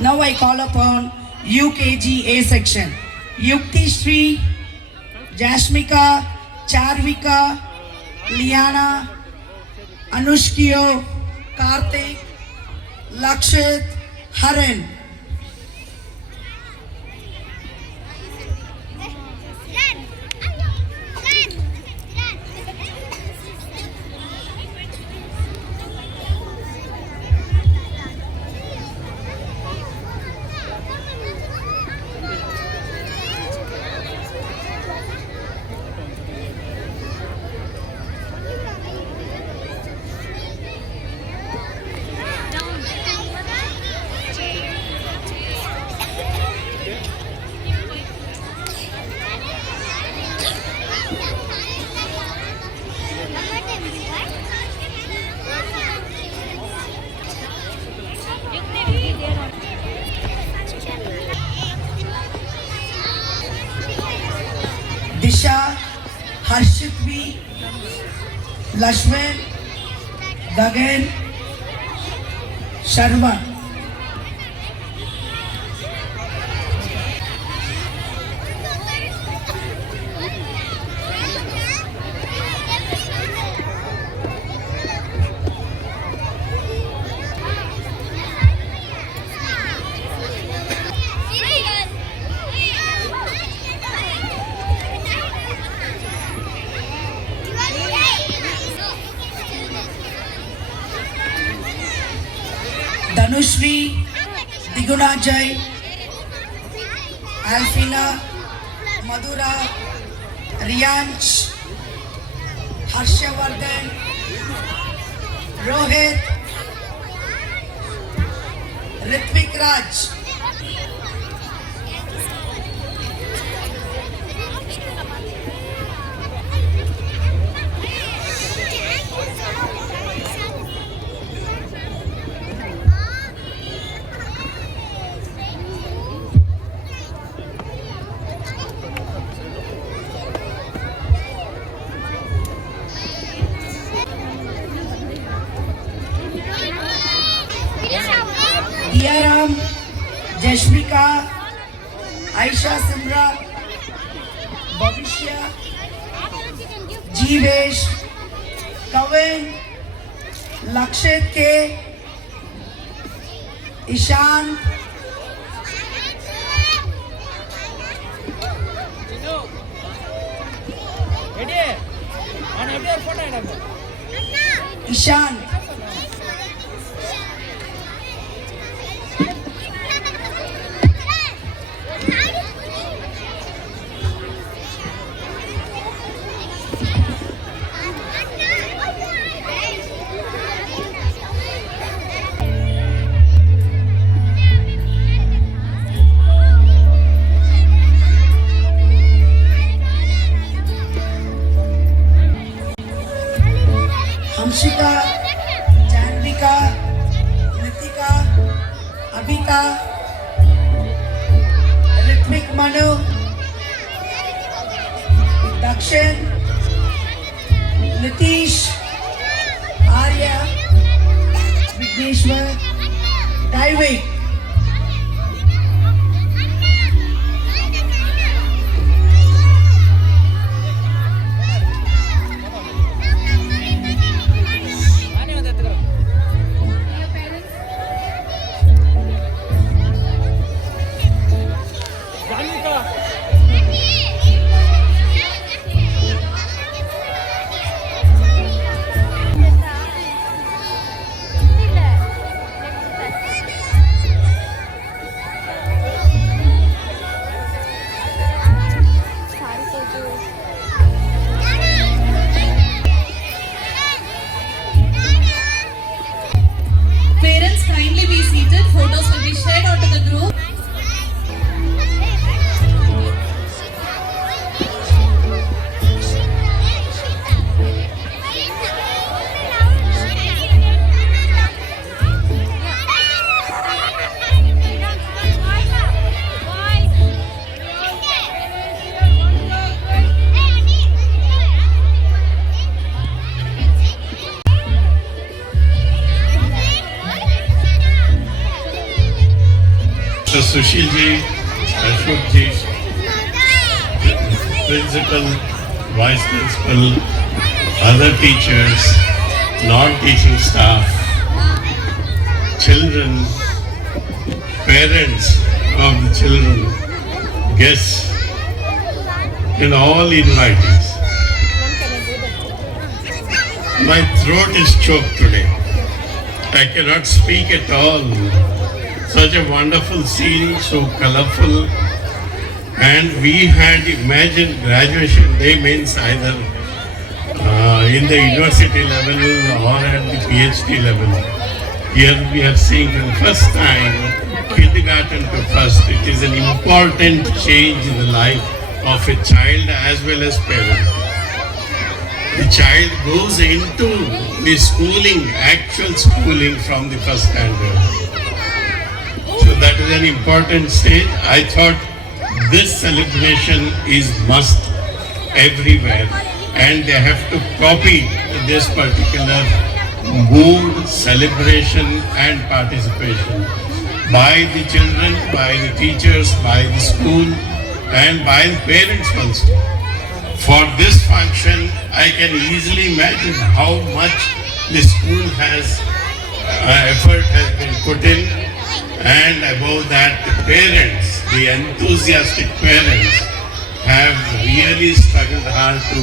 Now I call upon UKG A section. Yukti Sri, Jasmika, Charvika, Liana, Anushkio, Karthik, Lakshit, Haran. Disha, Harshit V, Lashman, Gagan, Sharma. Dhanushri, Digunajay, Alfina, Madhura, Riyansh, Harshavardhan, Rohit, Ritvik Raj. Diyaram, Jashmika, Aisha Simra, Bhavishya, Jeevesh, Kavan, Lakshit K, Ishan, Ishan, Hamshika, Janvika, Nitika, Abhika, Ritvik Manu, Dakshin, Nitish, Arya, Vigneshwar, Daivik. Dr. Sushilji, Ashokji, principal, vice principal, other teachers, non-teaching staff, children, parents of the children, guests, and all invitees. My throat is choked today. I cannot speak at all. Such a wonderful scene, so colorful. And we had imagined graduation day means either in the university level or at the PhD level. Here we are seeing for the first time kindergarten to first. It is an important change in the life of a child as well as parent. The child goes into the schooling, actual schooling from the first standard. So that is an important stage. I thought this celebration is must everywhere and they have to copy this particular mood, celebration and participation by the children, by the teachers, by the school and by the parents also. For this function, I can easily imagine how much the school has effort has been put in, and above that, the parents, the enthusiastic parents, have really struggled hard to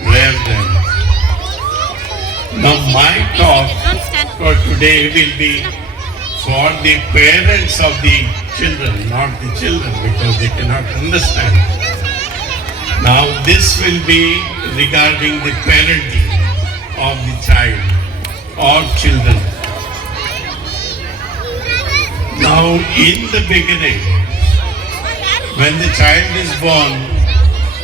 rear them. Now, my talk for today will be for the parents of the children, not the children, because they cannot understand. Now this will be regarding the parenting of the child or children. Now in the beginning, when the child is born,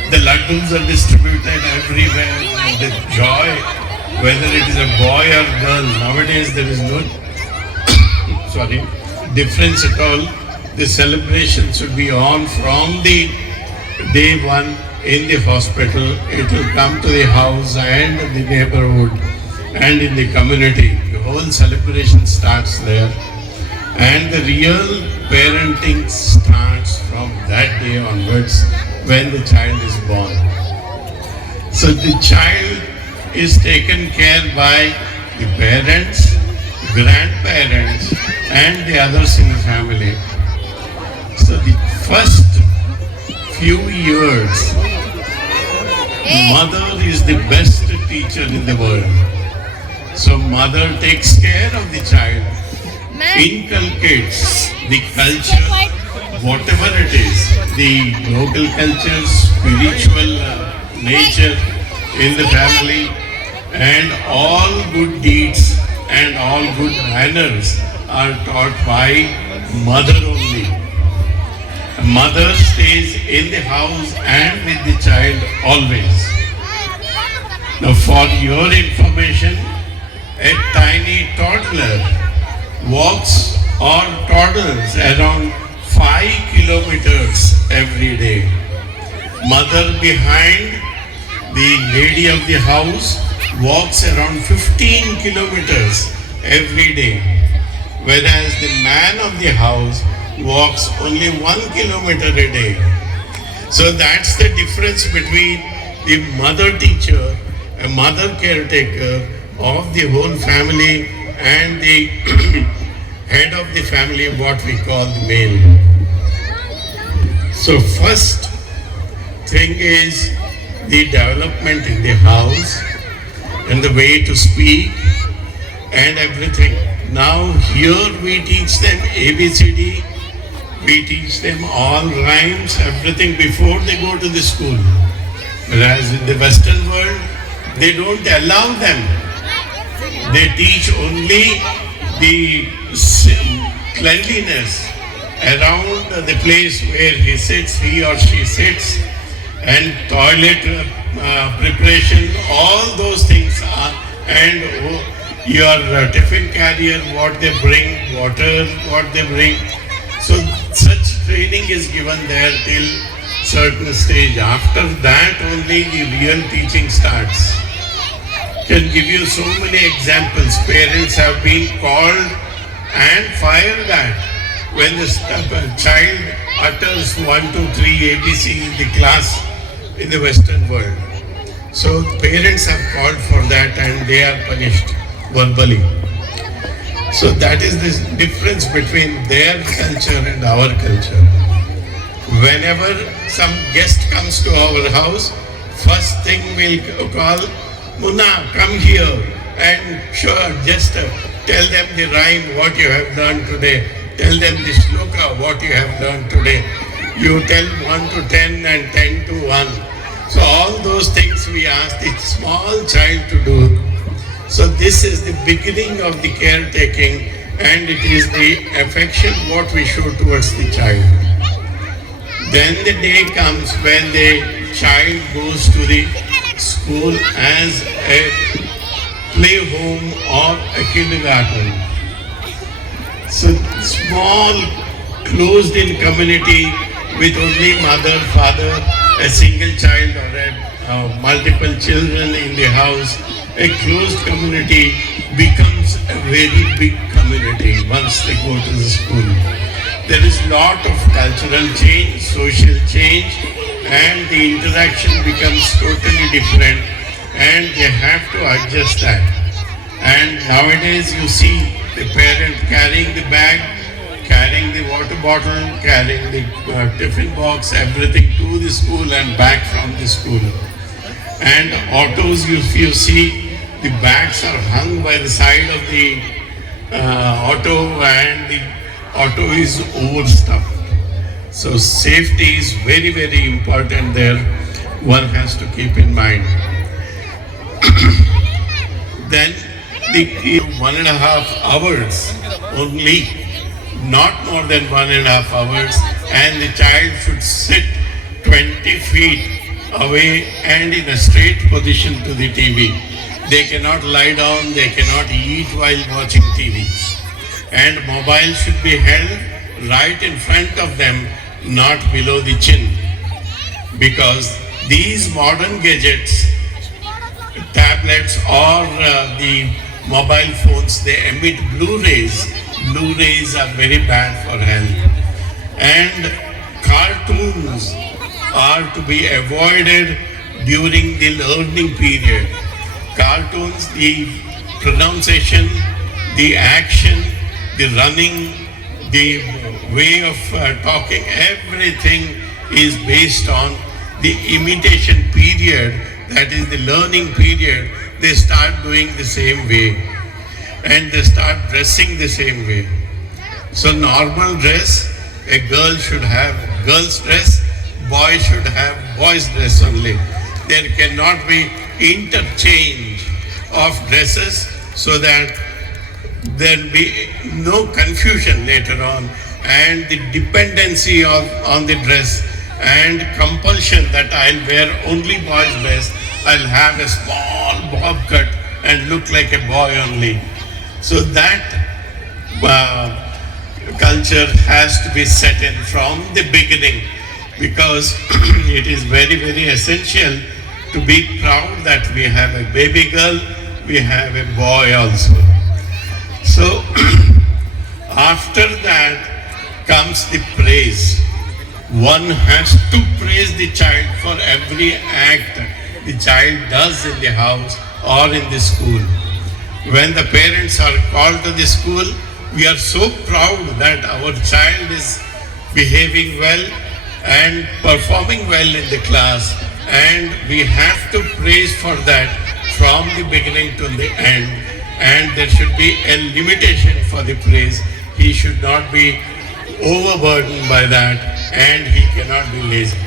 the laddus are distributed everywhere and the joy, whether it is a boy or girl, nowadays there is no difference at all. The celebration should be on from the day one in the hospital. It will come to the house and the neighborhood and in the community. The whole celebration starts there. And the real parenting starts from that day onwards when the child is born. So the child is taken care by the parents, grandparents and the others in the family. So the first few years, mother is the best teacher in the world. So mother takes care of the child, inculcates the culture, whatever it is, the local culture, spiritual nature in the family, and all good deeds and all good manners are taught by mother only. Mother stays in the house and with the child always. Now for your information, a tiny toddler walks or toddles around 5 kilometers every day. Mother behind the lady of the house walks around 15 kilometers every day, whereas the man of the house walks only 1 kilometer a day. So that's the difference between the mother teacher, a mother caretaker of the whole family and the head of the family, what we call the male. So first thing is the development in the house and the way to speak and everything. Now here we teach them ABCD, we teach them all rhymes, everything before they go to the school. Whereas in the Western world, they don't allow them. They teach only the cleanliness around the place where he or she sits, and toilet preparation, all those things are, and your tiffin carrier, what they bring, water, what they bring. So such training is given there till certain stage. After that only the real teaching starts. Can give you so many examples. Parents have been called and fired at when the child utters 1, 2, 3 ABC in the class in the Western world. So parents have called for that and they are punished verbally. So that is the difference between their culture and our culture. Whenever some guest comes to our house, first thing we'll call, Munna, come here, and sure, just tell them the rhyme, what you have learned today. Tell them the shloka, what you have learned today. You tell 1 to 10 and 10 to 1. So all those things we ask the small child to do. So this is the beginning of the caretaking, and it is the affection what we show towards the child. Then the day comes when the child goes to the school as a play home or a kindergarten. So small closed-in community with only mother, father, a single child or multiple children in the house, a closed community becomes a very big community once they go to the school. There is lot of cultural change, social change, and the interaction becomes totally different, and they have to adjust that. And nowadays you see the parent carrying the bag, carrying the water bottle, carrying the tiffin box, everything to the school and back from the school. And autos, if you see, the bags are hung by the side of the auto, and the auto is overstuffed. So safety is very, very important there. One has to keep in mind. Then the 1.5 hours only, not more than 1.5 hours, and the child should sit 20 feet away and in a straight position to the TV. They cannot lie down, they cannot eat while watching TV. And mobile should be held right in front of them, not below the chin. Because these modern gadgets, tablets or the mobile phones, they emit blue rays. Blue rays are very bad for health. And cartoons are to be avoided during the learning period. Cartoons, the pronunciation, the action, the running, the way of talking, everything is based on the imitation period, that is the learning period. They start doing the same way and they start dressing the same way. So normal dress, a girl should have girl's dress, boy should have boy's dress only. There cannot be interchange of dresses, so that there will be no confusion later on, and the dependency on the dress and compulsion that I'll wear only boy's dress, I'll have a small bob cut and look like a boy only. So that culture has to be set in from the beginning, because it is very, very essential to be proud that we have a baby girl, we have a boy also. So after that comes the praise. One has to praise the child for every act the child does in the house or in the school. When the parents are called to the school, we are so proud that our child is behaving well and performing well in the class, and we have to praise for that from the beginning to the end, and there should be a limitation for the praise. He should not be overburdened by that, and he cannot be lazy.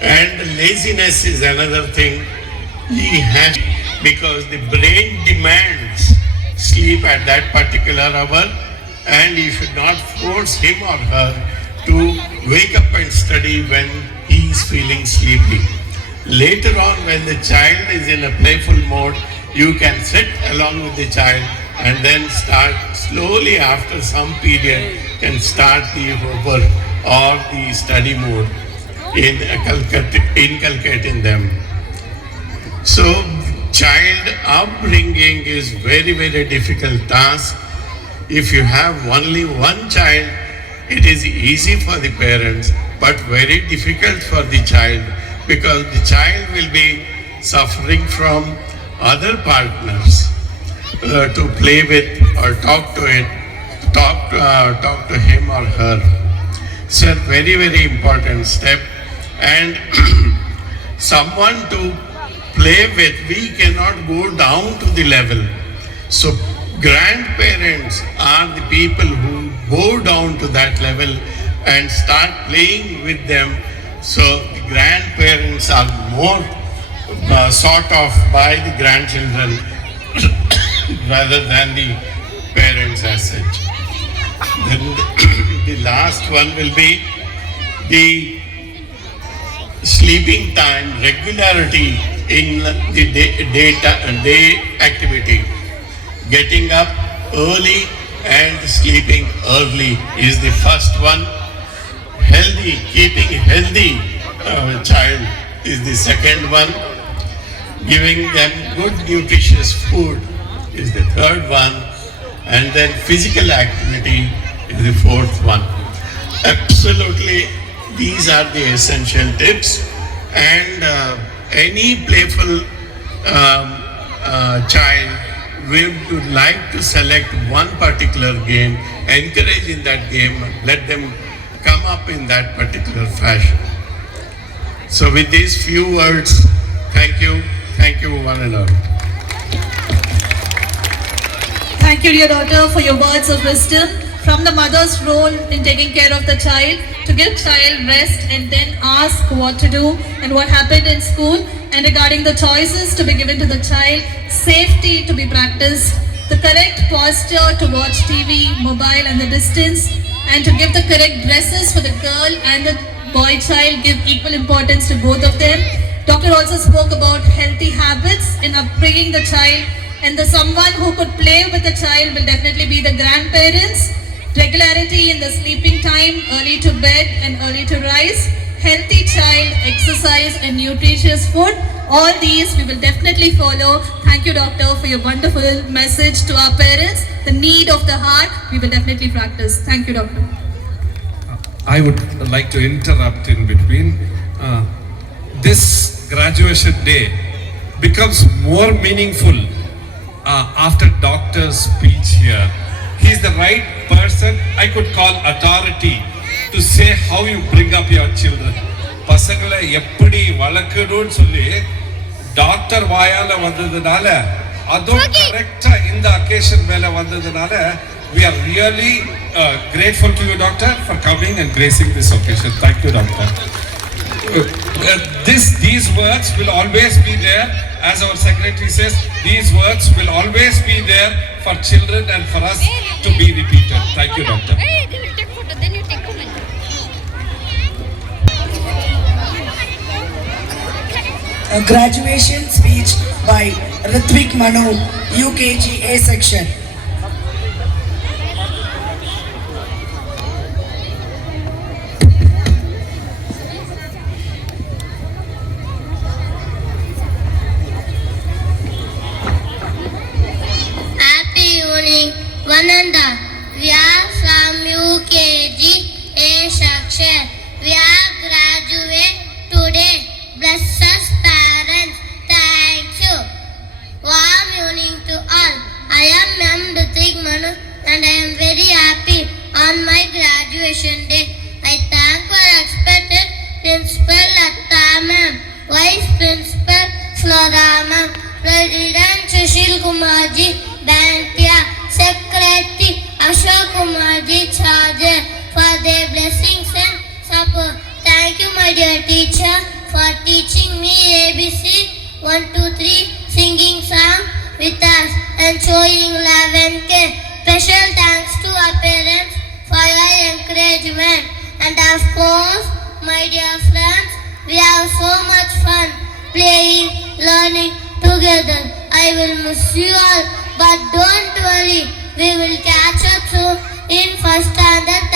And laziness is another thing he has, because the brain demands sleep at that particular hour, and you should not force him or her to wake up and study when he is feeling sleepy. Later on, when the child is in a playful mode, you can sit along with the child and then start slowly, after some period, can start the work or the study mode in inculcating them. So child upbringing is very, very difficult task. if you have only one child, it is easy for the parents, but very difficult for the child because the child will be suffering from other partners to play with or talk to it, talk to him or her. It's a very, very important step. And someone to play with, we cannot go down to the level. So grandparents are the people who go down to that level and start playing with them. So the grandparents are more sought of by the grandchildren rather than the parents as such. Then the last one will be the sleeping time regularity in the day activity. Getting up early and sleeping early is the first one. Healthy, keeping healthy child is the second one. Giving them good nutritious food is the third one. And then physical activity is the fourth one. Absolutely, these are the essential tips. And any playful child, we would like to select one particular game, encourage in that game, let them come up in that particular fashion. So with these few words, thank you one and all. Thank you, dear daughter, for your words of wisdom. From the mother's role in taking care of the child, to give child rest and then ask what to do and what happened in school, and regarding the choices to be given to the child, safety to be practiced, the correct posture to watch TV, mobile and the distance, and to give the correct dresses for the girl and the boy child, give equal importance to both of them. Doctor also spoke about healthy habits in upbringing the child, and the someone who could play with the child will definitely be the grandparents. Regularity in the sleeping time, early to bed and early to rise, healthy child, exercise and nutritious food. All these we will definitely follow. Thank you, doctor, for your wonderful message to our parents. The need of the heart, we will definitely practice. Thank you, doctor. I would like to interrupt in between. This graduation day becomes more meaningful after doctor's speech here. He is the right person I could call authority to say how you bring up your children. பசங்களை எப்படி வளர்க்கணும்னு சொல்லி doctor வாயால வந்ததுனால அதுவும் கரெக்டா இந்த occasion மேல வந்ததுனால we are really grateful to you, doctor, for coming and gracing this occasion. Thank you, doctor. These words will always be there. As our secretary says, these words will always be there for children and for us to be repeated. Thank you, doctor. Hey, they will take photo, then you take comment. A graduation speech by Ritvik Manu, UKG A section. Vananda, we are from UKG A section. We are graduate today. Bless us parents. Thank you. Warm evening to all. I am M. Ritvik Manu and I am very happy on my graduation day. I thank our respected Principal Atta Ma'am, Vice Principal Flora Ma'am, President Sushil Kumarji Bantia, Secretary Ashok Kumarji Charger for their blessings and support. Thank you, my dear teacher, for teaching me ABC 1, 2, 3 singing song with us and showing love and care. Special thanks to our parents for your encouragement, and of course, my dear friends, we have so much fun playing, learning together. I will miss you all, but don't worry, we will catch up soon in first standard.